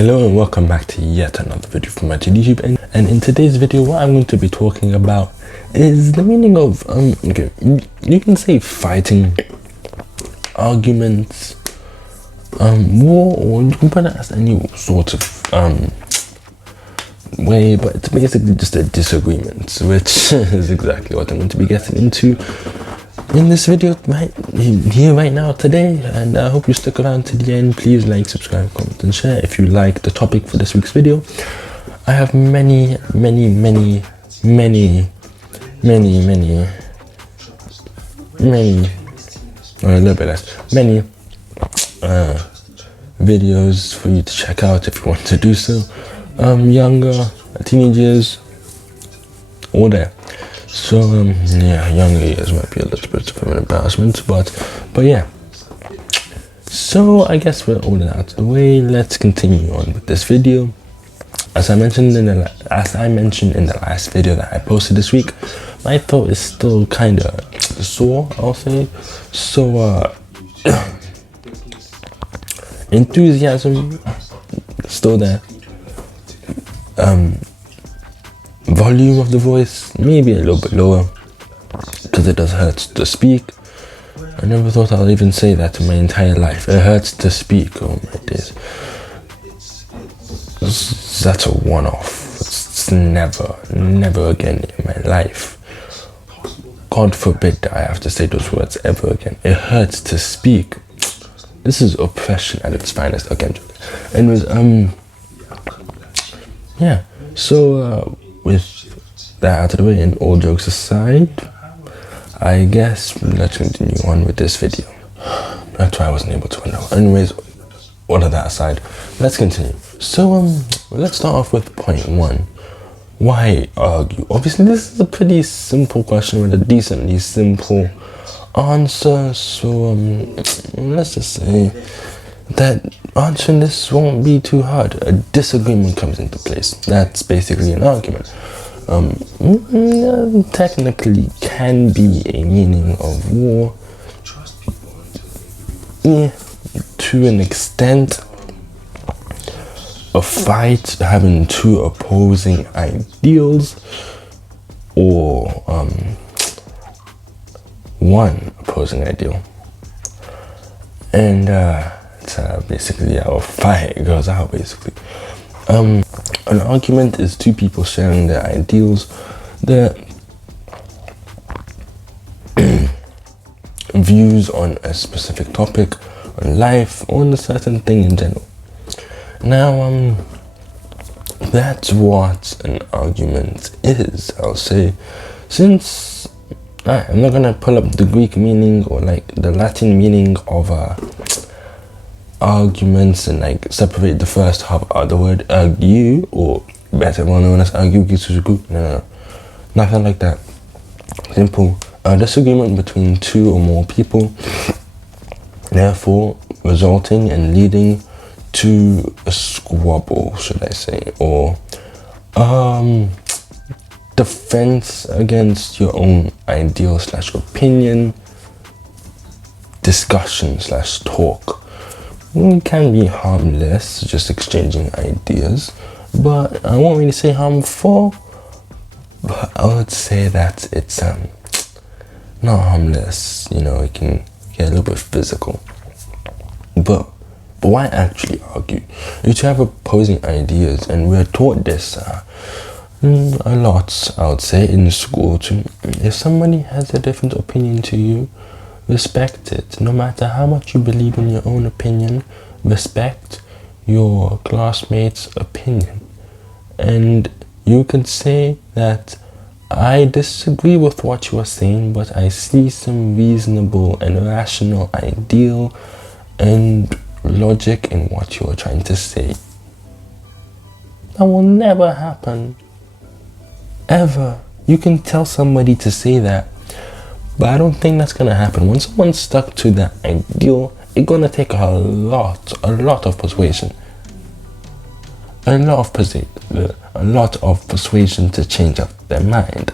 Hello and welcome back to yet another video from MattyDTube, and in today's video what I'm going to be talking about is the meaning of you can say fighting, arguments, war, or you can put it as any sort of way, but it's basically just a disagreement, which is exactly what I'm going to be getting into in this video right now today. And I hope you stick around to the end. Please like, subscribe, comment and share if you like the topic for this week's video. I have many or a little bit less, many videos for you to check out if you want to do so. Younger, teenagers, all there. So yeah, younger years might be a little bit of an embarrassment, but yeah. So I guess we're all out of the way. Let's continue on with this video. As I mentioned in the last video that I posted this week, my throat is still kind of sore, I'll say. So enthusiasm still there. Volume of the voice maybe a little bit lower because it does hurt to speak. I never thought I'll even say that in my entire life. It hurts to speak. Oh my days. That's a one-off. It's never again in my life. God forbid that I have to say those words ever again. It hurts to speak. This is oppression at its finest. Okay, I'm joking. Anyways, yeah. So with that out of the way and all jokes aside, I guess let's continue on with this video. That's why I wasn't able to know. Anyways, all of that aside, let's continue. So let's start off with point one. Why argue? Obviously this is a pretty simple question with a decently simple answer. So let's just say that answering this won't be too hard. A disagreement comes into place. That's basically an argument. Technically can be a meaning of war. Yeah, to an extent. A fight having two opposing ideals, or one opposing ideal. And basically how a fight goes out, basically. An argument is two people sharing their ideals, their views on a specific topic, on life, or on a certain thing in general. Now, that's what an argument is, I'll say. Since I'm not gonna pull up the Greek meaning or like the Latin meaning of arguments and like separate the first half of the word argue, or better known as argue. No, nothing like that. Simple. A disagreement between two or more people, therefore resulting and leading to a squabble, should I say, or defense against your own ideal / opinion, discussion / talk. It can be harmless, just exchanging ideas, but I won't really say harmful, but I would say that it's not harmless. You know, it can get a little bit physical, but why actually argue? You two have opposing ideas, and we're taught this a lot, I would say, in school too. If somebody has a different opinion to you, respect it. No matter how much you believe in your own opinion, respect your classmates' opinion. And you can say that I disagree with what you are saying, but I see some reasonable and rational ideal and logic in what you are trying to say. That will never happen. Ever. You can tell somebody to say that, but I don't think that's gonna happen. When someone's stuck to that ideal, it's gonna take a lot of persuasion. A lot of persuasion to change up their mind.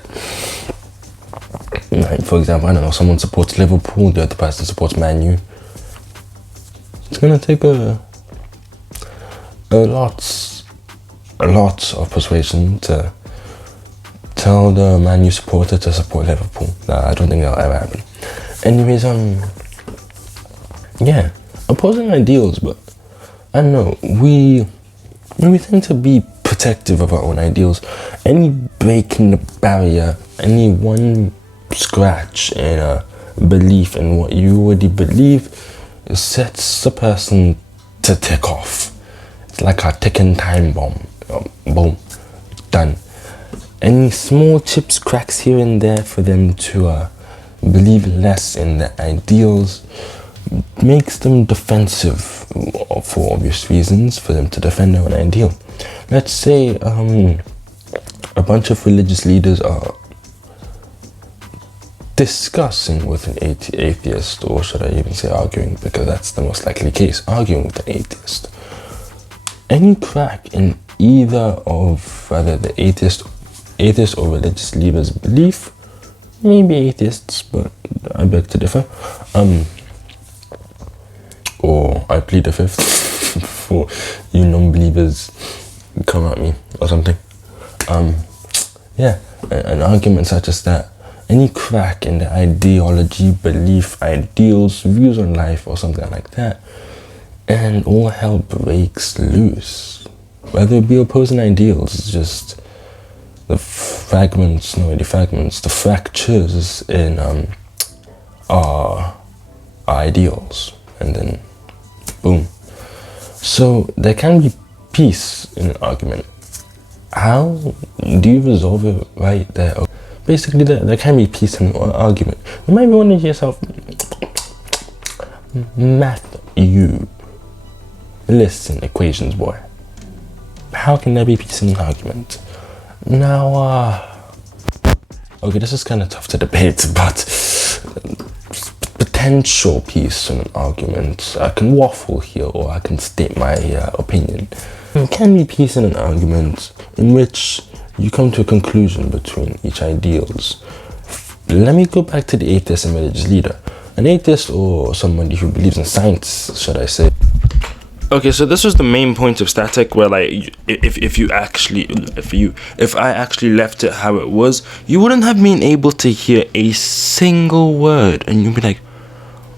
Like, for example, I don't know, someone supports Liverpool, the other person supports Man U. It's gonna take a a lot of persuasion to tell the Man U supporter to support Liverpool. I don't think that'll ever happen. Anyways, yeah, opposing ideals, but I don't know, we tend to be protective of our own ideals. Any break in the barrier, any one scratch in a belief in what you already believe sets the person to tick off. It's like a ticking time bomb. Boom, done. Any small chips, cracks here and there for them to believe less in their ideals makes them defensive for obvious reasons, for them to defend their own ideal. Let's say a bunch of religious leaders are discussing with an atheist, or should I even say arguing, because that's the most likely case, arguing with an atheist. Any crack in either of either the atheist or religious leaders' belief, maybe atheists, but I beg to differ, or I plead the fifth for you non-believers come at me or something. Yeah, an argument such as that, any crack in the ideology, belief, ideals, views on life or something like that, and all hell breaks loose. Whether it be opposing ideals, it's just the the fractures in our ideals, and then boom. So there can be peace in an argument. How do you resolve it right there? Basically, there can be peace in an argument. You might be wondering to yourself, Matthew, listen, equations boy, how can there be peace in an argument? Now, okay, this is kind of tough to debate, but potential peace in an argument, I can waffle here or I can state my opinion. There can be peace in an argument in which you come to a conclusion between each ideals. Let me go back to the atheist and religious leader. An atheist, or somebody who believes in science, should I say. Okay, so this was the main point of static, where like if I actually left it how it was, you wouldn't have been able to hear a single word, and you'd be like,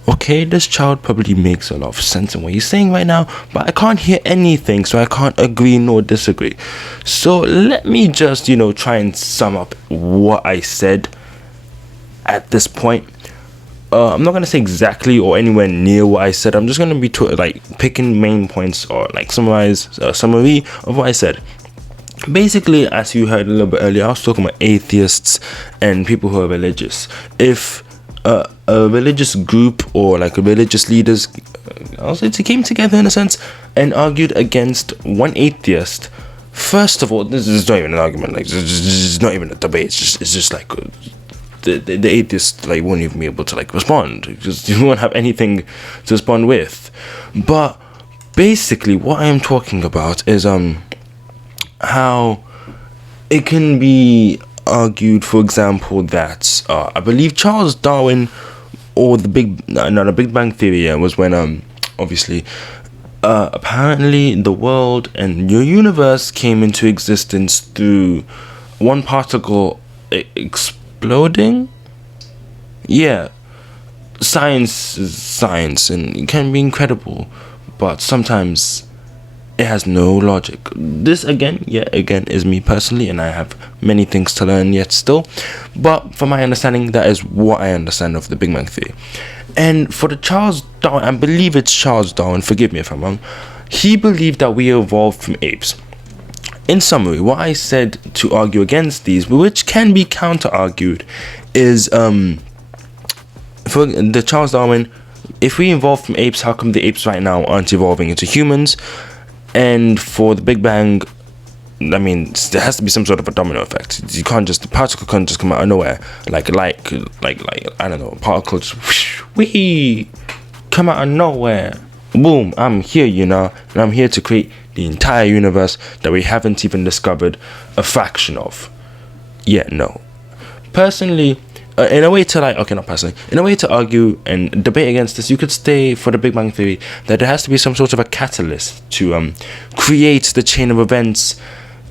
okay, this child probably makes a lot of sense in what he's saying right now, but I can't hear anything, so I can't agree nor disagree. So let me just, try and sum up what I said at this point. I'm not going to say exactly or anywhere near what I said. I'm just going to be picking main points or summary of what I said. Basically, as you heard a little bit earlier, I was talking about atheists and people who are religious. If a religious group or like a religious leaders, I'll say, came together in a sense and argued against one atheist, first of all, this is not even an argument. Like, this is not even a debate. It's just like the atheist won't even be able to respond because you won't have anything to respond with. But basically, what I am talking about is how it can be argued, for example, that I believe Charles Darwin or the Big Bang Theory was when obviously apparently the world and your universe came into existence through one particle exploding. Yeah, science is science and it can be incredible, but sometimes it has no logic. This again is me personally, and I have many things to learn yet still, but from my understanding, that is what I understand of the Big Bang Theory. And for the Charles Darwin, I believe it's Charles Darwin, forgive me if I'm wrong, he believed that we evolved from apes. In summary, what I said to argue against these, which can be counter-argued, is for the Charles Darwin, if we evolved from apes, how come the apes right now aren't evolving into humans? And for the Big Bang, I mean, there has to be some sort of a domino effect. The particle can't just come out of nowhere. Like I don't know, a particle just come out of nowhere. Boom, I'm here, and I'm here to create the entire universe that we haven't even discovered a fraction of. Yeah, no. Personally, in a way to like, okay, not personally, in a way to argue and debate against this, you could say for the Big Bang Theory that there has to be some sort of a catalyst to create the chain of events,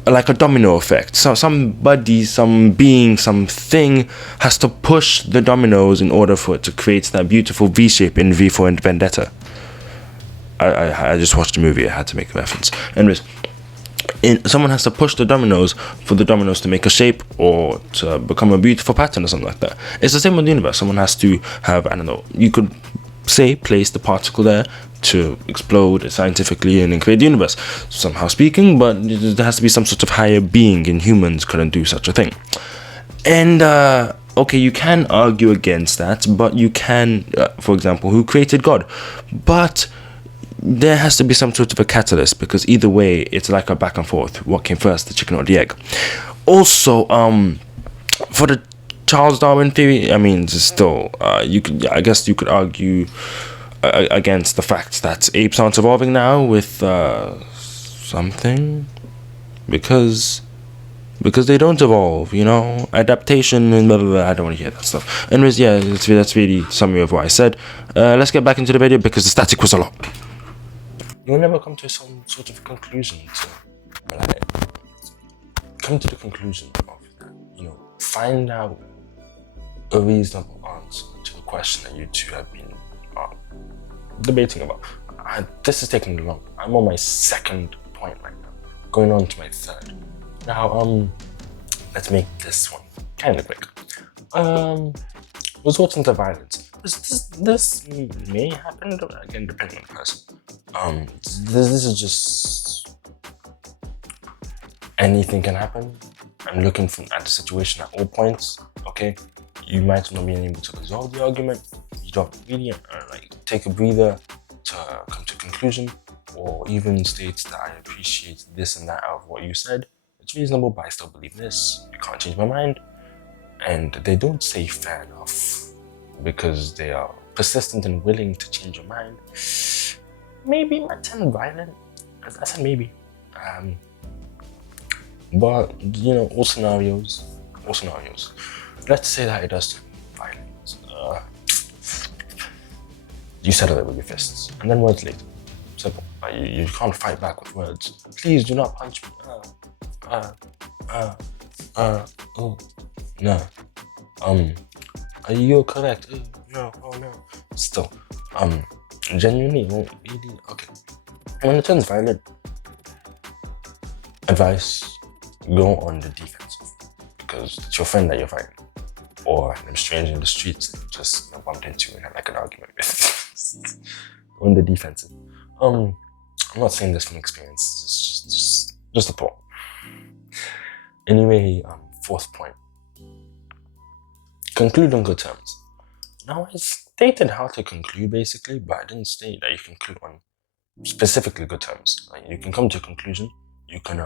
like a domino effect. So somebody, some being, something has to push the dominoes in order for it to create that beautiful V shape in V for Vendetta. I just watched the movie, I had to make a reference. Anyways, someone has to push the dominoes for the dominoes to make a shape or to become a beautiful pattern or something like that. It's the same with the universe. Someone has to have, I don't know, you could say place the particle there to explode scientifically and then create the universe, somehow speaking, but there has to be some sort of higher being, and humans couldn't do such a thing. And okay, you can argue against that, but you can, for example, who created God? But there has to be some sort of a catalyst, because either way it's like a back and forth. What came first, the chicken or the egg? Also, for the Charles Darwin theory, I mean, still, I guess you could argue against the fact that apes aren't evolving now with something, because they don't evolve, you know, adaptation and blah, blah, blah. I don't want to hear that stuff. Anyways, yeah, that's really summary of what I said. Let's get back into the video because the static was a lot. You'll never come to some sort of conclusion to, like, come to the conclusion of that, you know, find out a reasonable answer to the question that you two have been debating about. This is taking long. I'm on my second point right now, going on to my third. Now, let's make this one kind of quick. Resorting to violence. This may happen, again, depending on the person. This is just, anything can happen. I'm looking at the situation at all points. Okay, you might not be able to resolve the argument. You don't really like take a breather to come to a conclusion, or even state that I appreciate this and that out of what you said. It's reasonable, but I still believe this. You can't change my mind. And they don't say fair enough because they are persistent and willing to change your mind. Maybe might turn violent. I said maybe. But you know, all scenarios. Let's say that it does turn violent. You settle it with your fists, and then words later. Simple. You can't fight back with words. Please do not punch me. Oh, no. You're correct. No, oh no. Still, genuinely, really, okay. When it turns violent, advice, go on the defensive, because it's your friend that you're fighting, or I'm stranger in the streets and just bumped into and had like an argument with. Go on the defensive. I'm not saying this from experience. It's just a thought. Anyway, fourth point. Conclude on good terms. Now, I stated how to conclude basically, but I didn't state that you conclude on specifically good terms. Like, you can come to a conclusion, you can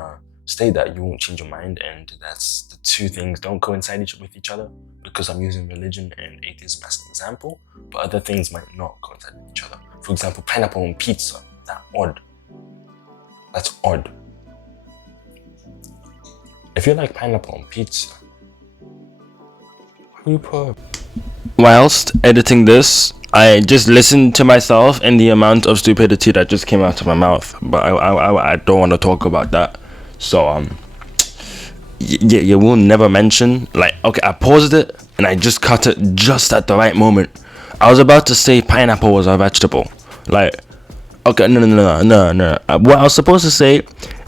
state that you won't change your mind, and that's the two things don't coincide with each other, because I'm using religion and atheism as an example, but other things might not coincide with each other. For example, pineapple on pizza. That's odd. If you like pineapple on pizza, who put? Whilst editing this, I just listened to myself and the amount of stupidity that just came out of my mouth. But I don't want to talk about that. So you will never mention, like, okay, I paused it and I just cut it just at the right moment. I was about to say pineapple was a vegetable. Like, okay, no. What I was supposed to say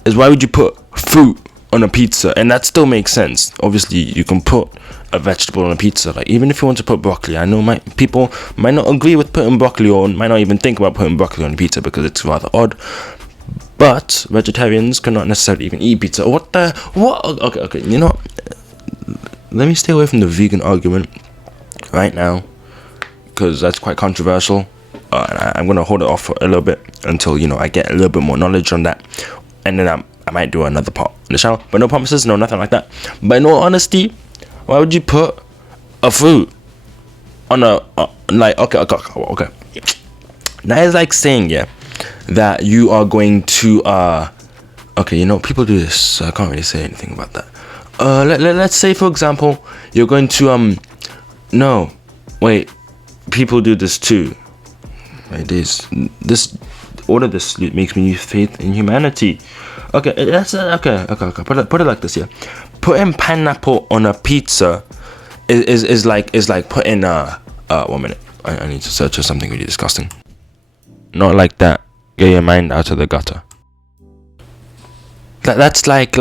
is, why would you put fruit on a pizza? And that still makes sense. Obviously, you can put a vegetable on a pizza. Like, even if you want to put broccoli, I know people might not agree with putting broccoli, or might not even think about putting broccoli on a pizza because it's rather odd. But vegetarians cannot necessarily even eat pizza. What? Okay. You know, let me stay away from the vegan argument right now, because that's quite controversial. And I'm gonna hold it off for a little bit until, you know, I get a little bit more knowledge on that, and then I might do another part in the channel. But no promises, no nothing like that. But in all honesty, why would you put a fruit on a like? Okay. That is like saying, yeah, that you are going to okay, you know, people do this, so I can't really say anything about that. Let's say, for example, you're going to No, wait. People do this too. It is this. All of this makes me lose faith in humanity. Okay, that's okay. Put it like this, yeah. Putting pineapple on a pizza is like putting 1 minute. I need to search for something really disgusting. Not like that. Get your mind out of the gutter. That's like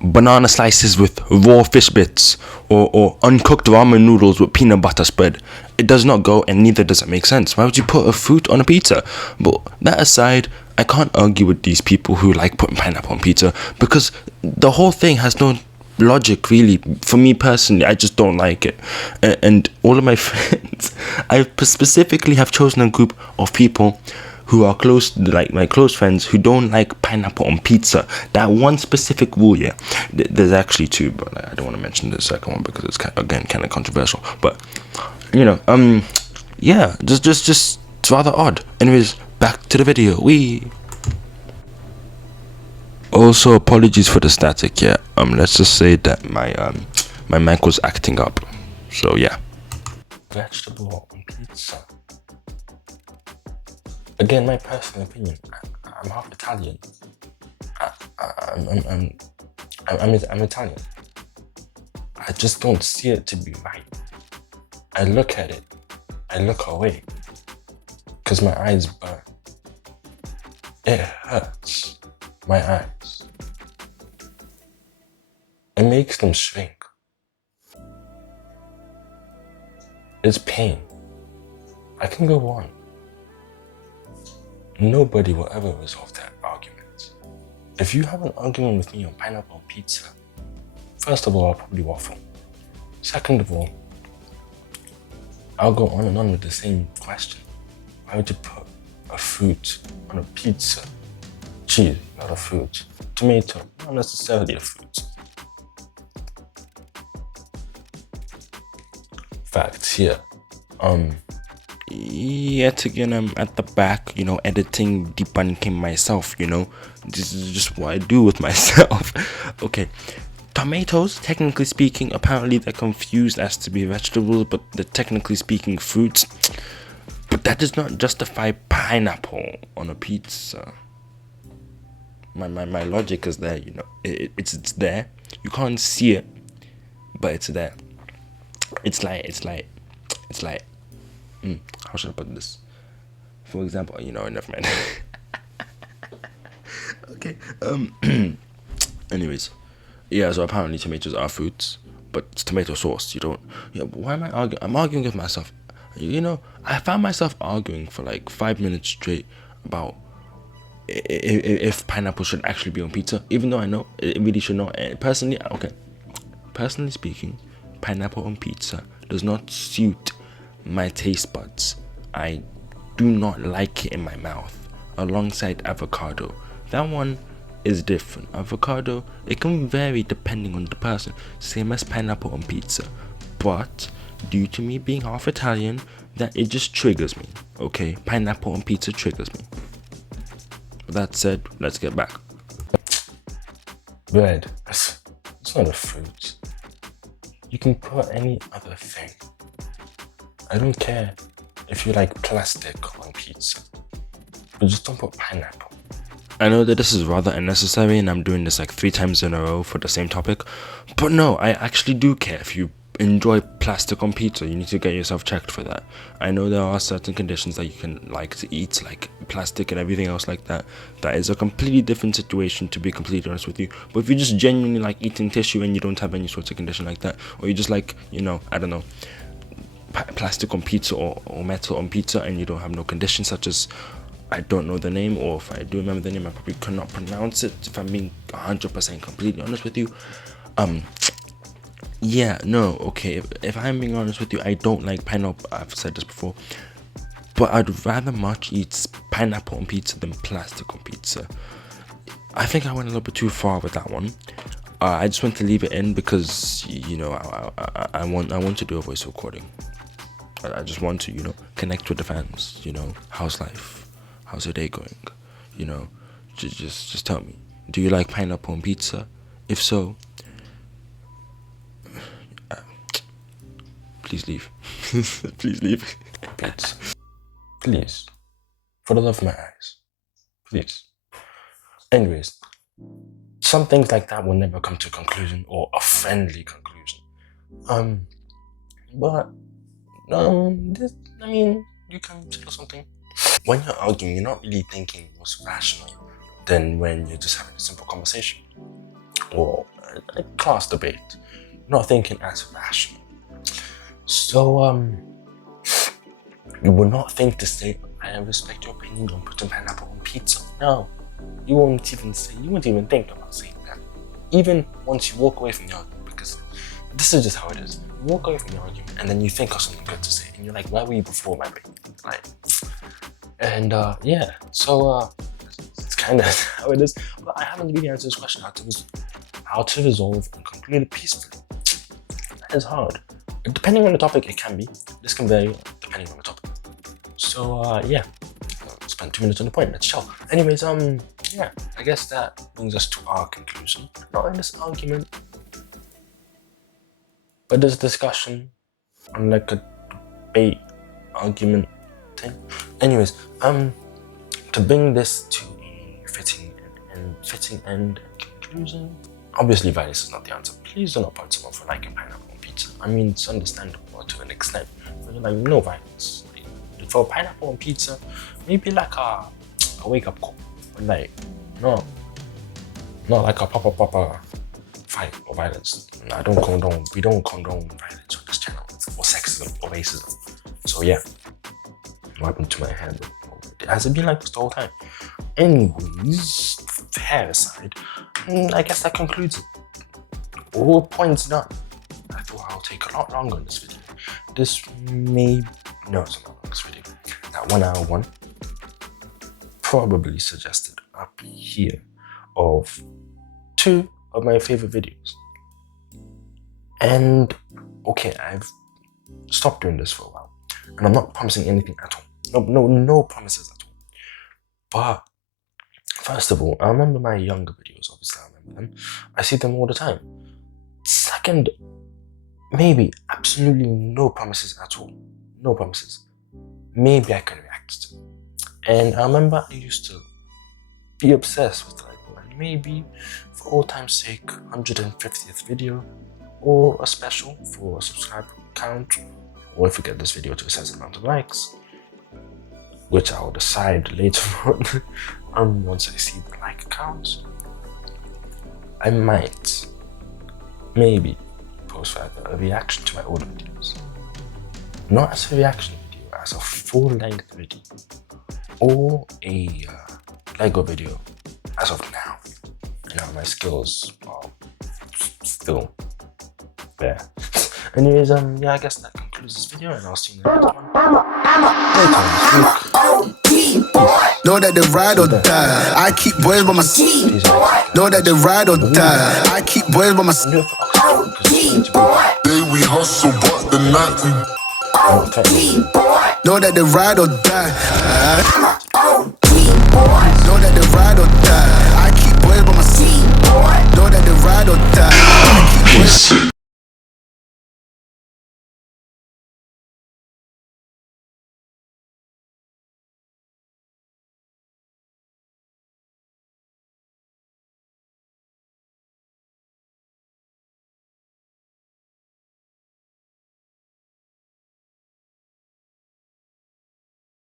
banana slices with raw fish bits, or uncooked ramen noodles with peanut butter spread. It does not go, and neither does it make sense. Why would you put a fruit on a pizza? But that aside, I can't argue with these people who like putting pineapple on pizza, because the whole thing has no logic, really. For me personally, I just don't like it. And all of my friends, I specifically have chosen a group of people who are close, like my close friends, who don't like pineapple on pizza. That one specific rule, yeah. There's actually two, but I don't want to mention the second one because it's kind of controversial. But yeah, just it's rather odd. Anyways, back to the video. Also, apologies for the static. Yeah, let's just say that my mic was acting up. So yeah. Vegetable on pizza. Again, my personal opinion. I'm half Italian. I'm Italian. I just don't see it to be right. I look at it. I look away. Because my eyes burn. It hurts. My eyes. It makes them shrink. It's pain. I can go on. Nobody will ever resolve that argument. If you have an argument with me on pineapple pizza, first of all, I'll probably waffle. Second of all, I'll go on and on with the same question. Why would you put a fruit on a pizza? Cheese, not a fruit. Tomato, not necessarily a fruit. Facts here. Yet again, I'm at the back, editing, debunking myself, This is just what I do with myself. Okay. Tomatoes, technically speaking, apparently they're confused as to be vegetables, but they're technically speaking fruits. But that does not justify pineapple on a pizza. My logic is there, it's there. You can't see it, but it's there. It's like how should I put this? For example, never mind. Okay. Anyways, yeah. So apparently tomatoes are fruits, but it's tomato sauce. You don't. Yeah. Why am I arguing? I'm arguing with myself. I found myself arguing for like 5 minutes straight about if pineapple should actually be on pizza, even though I know it really should not. Personally speaking, pineapple on pizza does not suit my taste buds. I do not like it in my mouth. Alongside avocado, that one is different. Avocado, it can vary depending on the person, same as pineapple on pizza. But due to me being half Italian, that it just triggers me. Okay, pineapple on pizza triggers me. With that said, let's get back. Bread, it's not a fruit. You can put any other thing. I don't care if you like plastic on pizza, but just don't put pineapple. I know that this is rather unnecessary and I'm doing this like 3 times in a row for the same topic, but no, I actually do care. If you enjoy plastic on pizza, you need to get yourself checked for that. I know there are certain conditions that you can like to eat, like plastic and everything else like that. That is a completely different situation, to be completely honest with you. But if you just genuinely like eating tissue and you don't have any sort of condition like that, or you just like, I don't know, plastic on pizza or metal on pizza and you don't have no condition, such as, I don't know the name, or if I do remember the name, I probably cannot pronounce it, if I'm being 100% completely honest with you. Yeah, no, okay, if I'm being honest with you, I don't like pineapple. I've said this before, but I'd rather much eat pineapple on pizza than plastic on pizza. I think I went a little bit too far with that one. I just want to leave it in because I want to do a voice recording. I just want to connect with the fans. How's life? How's your day going? Just tell me. Do you like pineapple on pizza? If so, Please leave. Please leave. Please. Please. For the love of my eyes. Please. Anyways, some things like that will never come to a conclusion or a friendly conclusion. You can settle something. When you're arguing, you're not really thinking what's rational than when you're just having a simple conversation or a class debate. You're not thinking as rational. So, you will not think to say, I respect your opinion on putting pineapple on pizza. No, you won't even think about saying that. Even once you walk away from the argument, because this is just how it is. You walk away from the argument and then you think of something good to say, and you're like, where were you before, my baby? Like, and so it's kind of how it is. But I haven't really answered this question: how to resolve and conclude it peacefully. That is hard. Depending on the topic, it can be. This can vary depending on the topic. So I'll spend 2 minutes on the point. Let's chill. Anyways, I guess that brings us to our conclusion. Not in this argument, but this discussion on like a debate argument thing. Anyways, to bring this to a fitting end and conclusion. Obviously, violence is not the answer. Please do not punch someone for liking pineapple on pizza. I mean, it's understandable to an extent. But like, no violence. Like, for pineapple on pizza, maybe like a wake-up call. But like, not like a proper fight or violence. We don't condone violence on this channel, or sexism or racism. So yeah, what happened to my hand? Has it been like this the whole time? Anyways, hair aside, I guess that concludes it. All points done. I thought I'll take a lot longer in this video. It's not long, this video. That 1 hour one probably suggested up here of 2 of my favorite videos. And okay, I've stopped doing this for a while, and I'm not promising anything at all. No promises at all. But first of all, I remember my younger videos. Obviously, I remember them. I see them all the time. Second, maybe absolutely no promises at all. No promises. Maybe I can react to them. And I remember I used to be obsessed with like maybe for all time's sake 150th video, or a special for a subscriber count, or if we get this video to a certain amount of likes, which I'll decide later on. Once I see the like count, I might maybe post further a reaction to my older videos. Not as a reaction video, as a full-length video, or a Lego video as of now. My skills are still there. Anyways, I guess that concludes this video, and I'll see you in the next one. Know that they ride or die. I keep boys by my side. Know that they ride or die. I keep boys by my side. Day we hustle, but the night we know that they ride or die. Know that they ride or die. I keep boys by my side. Know that they ride or die. I keep boys.